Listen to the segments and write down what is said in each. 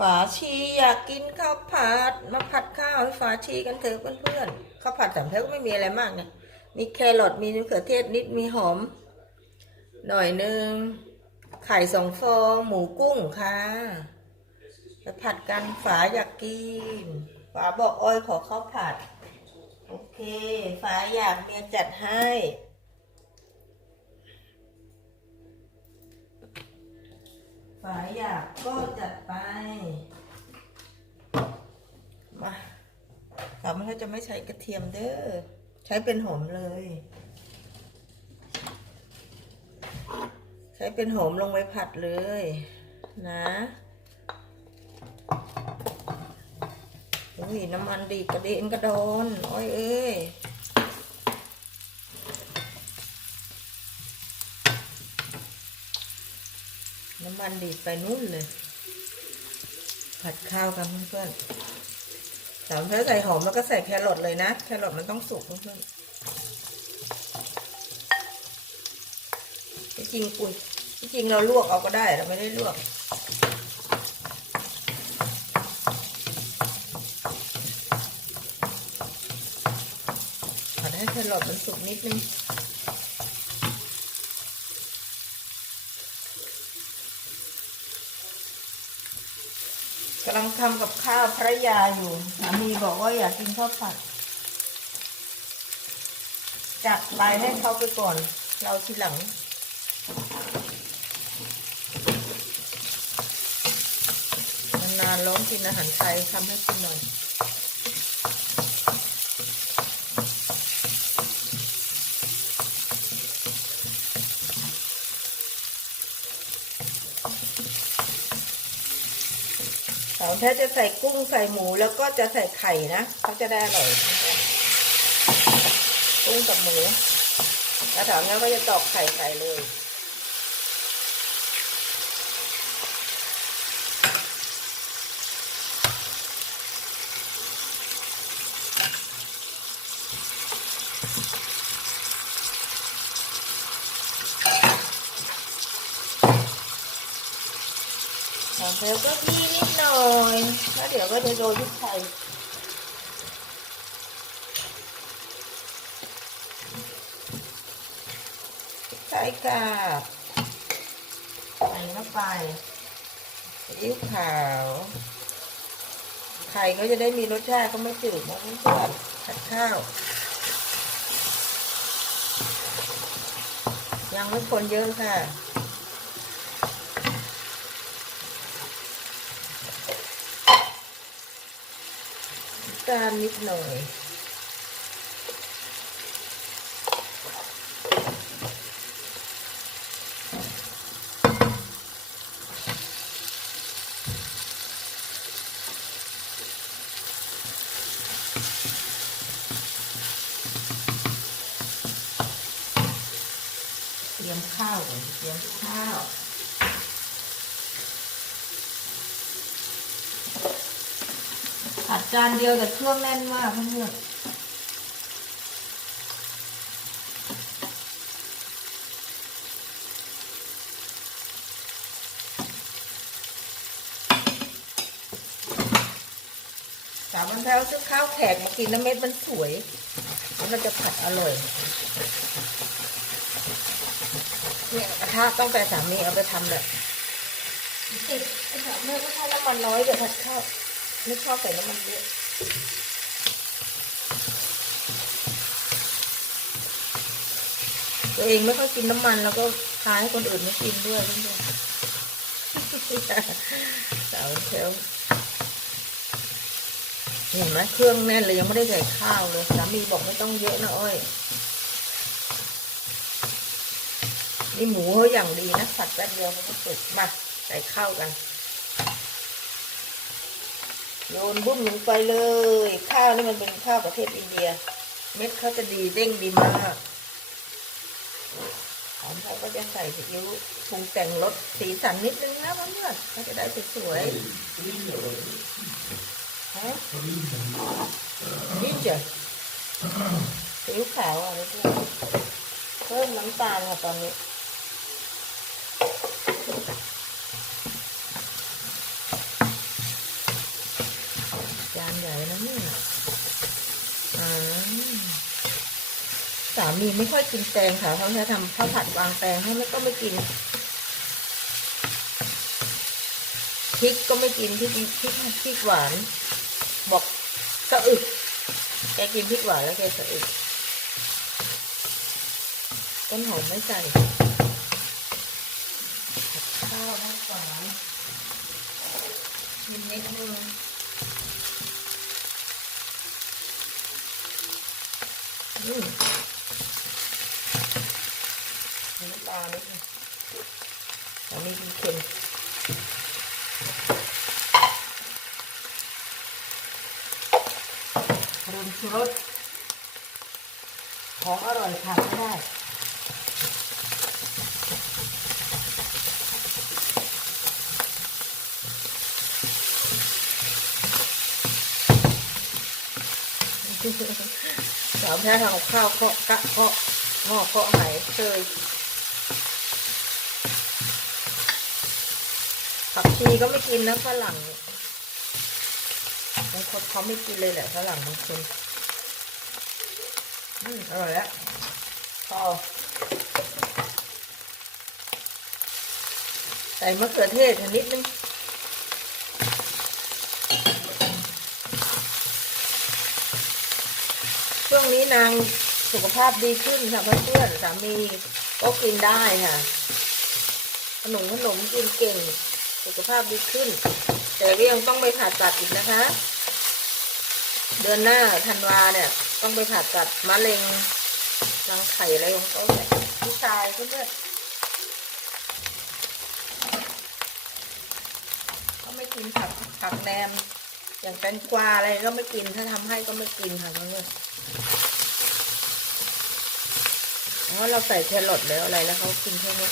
ฝาชีอยากกินข้าวผัดมาผัดข้าวให้ฝาชีกันเถอะเพื่อนๆข้าวผัดสามแถวก็ไม่มีอะไรมากเนี่ยมีแครอทมีมะเขือเทศนิดมีหอม หน่อยนึงไข่สองฟองหมูกุ้งค่ะไปผัดกันฝาอยากกิน ฝาบอกอ้อยขอข้าวผัด โอเค ฝาอยากเมียจัดให้ ฝาอยากก็จัดไป มาสามารถจะไม่ใช้กระเทียมเด้อ ใช้เป็นหอมเลย ใช้เป็นหอมลงไปผัดเลย นะอุ้ยน้ำมันดีกระเด็นกระโดน โอ้ยเอ้ย น้ำมันดีดไปนู่นเลย ผัดข้าวกันเพื่อนๆสามเพื่อใส่หอมแล้วก็ใส่แครอทเลยนะ แครอทมันต้องสุกเพื่อนๆที่จริงคุยที่จริงเราลวกเอาก็ได้เราไม่ได้ลวกผัดให้แครอทมันสุกนิดนึง กำลังทำกับข้าวพระยาอยู่สามีบอกว่าอยากกินข้าวผัด จัดไปให้เขาไปก่อน เราทีหลัง นานๆร้องกินอาหารไทยทำให้กินหน่อย สาวแท้จะใส่กุ้งใส่หมูแล้วก็จะใส่ไข่นะเขาจะได้อร่อยกุ้งกับหมูแล้วแถวนี้ก็จะตอกไข่ใส่เลย ของเบลก็พี่นิดหน่อยแล้วเดี๋ยวก็จะโรยพริกไทยพริกไทยกับใส่เข้าไปซีอิ๊วขาว ไข่ก็จะได้มีรสชาติก็ไม่จืดนะเพื่อนผัดข้าว ยังไม่คนเยอะค่ะ ตาลนิดหน่อย เตรียมข้าวก่อนเตรียมข้าว ผัด จานเดียวแต่เครื่องแน่นมากเพื่อนๆสามวันแล้วซื้อข้าวแขกมากินน้ำเม็ดมันสวย แล้วมันจะผัดอร่อย เนี่ยกระทะต้องแต่สามีเอาไปทำแบบติดไอ้สามเมื่อก็ใช้น้ำมันน้อยเดี๋ยวผัดข้าว ไม่ชอบใส่น้ำมันเยอะตัวเองไม่ค่อยกินน้ำมันแล้วก็ทายให้คนอื่นไม่กินด้วยเพื่อนๆสาวเทลเห็นไหมเครื่องแน่นเลยยังไม่ได้ใส่ข้าวเลยสามีบอกไม่ต้องเยอะนะอ้อยนี่หมูเขาอย่างดีนะผัดแป๊บเดียวมันก็สุกมาใส่ข้าวกัน โยนบุ้มลงไปเลย ข้าวนี่มันเป็นข้าวประเทศอินเดีย เม็ดเขาจะดีเด้งดีมากหอมเขาก็จะใส่ซีอิ๊วปรุงแต่งรสสีสันนิดนึงนะเพื่อนๆเขาจะได้สวยๆฮะนี่จ้ะซีอิ๊วขาวอะเพื่อนเพิ่มน้ำตาลค่ะตอนนี้ เนี่ยสามีไม่ค่อยกินแตงค่ะเขาจะทำข้าวผัดวางแตงให้ไม่ก็ไม่กินพริกก็ไม่กินพริกพริกพริกหวาน บอกสะอึกแกกินพริกหวานแล้วแกสะอึกต้นหอมไม่ใส่ข้าวน้ำหวานกินนิดนึงอืมมี น้ำปลานิดนึงอันนี้กินเค็มรมชูรสของอร่อยขาดไม่ได้ สาวแพ้ทำกับข้าวเคาะกะเคาะหม้อเคาะไหเคยผักชีก็ไม่กินนะฝรั่งบางคนเขาไม่กินเลยแหละฝรั่งบางคนอืมอร่อยแล้วพอใส่มะเขือเทศนิดนึง ช่วง นี้นางสุขภาพดีขึ้นค่ะเพื่อนๆสามีก็กินได้ค่ะ ขนมขนมกินเก่ง สุขภาพดีขึ้น แต่ก็ยังต้องไปผ่าตัดอีกนะคะ เดือนหน้าธันวาเนี่ย ต้องไปผ่าตัดมะเร็งรังไข่อะไรของเขาเนี่ยผู้ชายเพื่อนๆก็ไม่กินผักผักแนมอย่างแตงกวาอะไรก็ไม่กินถ้าทำให้ก็ไม่กินค่ะเพื่อนๆเพราะเราใส่แครอทแล้วอะไรแล้วเขากินแค่นี้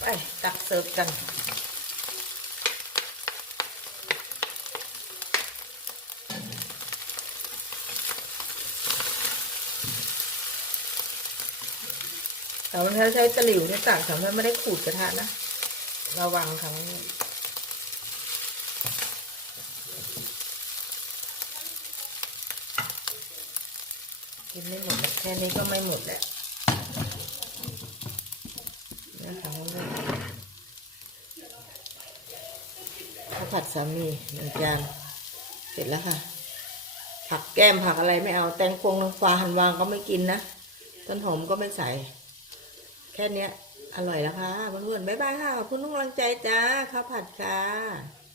ไปตักเสิร์ฟกันแต่วันนี้ใช้ตะหลิวเนี่ยตักสำหรับไม่ได้ขูดกระทะนะ ระวังค่ะ กินไม่หมด แค่นี้ก็ไม่หมดแหละนะคะมันข้าวผัดสามีหนึ่งจานเสร็จแล้วค่ะ ผักแก้มผักอะไรไม่เอา แตงกวงน้ำฟ้าหันวางก็ไม่กินนะ ต้นหอมก็ไม่ใส่ แค่เนี้ย อร่อยแล้วค่ะเพื่อนๆบ๊ายบายค่ะ ขอบคุณทุกกำลังใจจ้าข้าวผัดค่ะ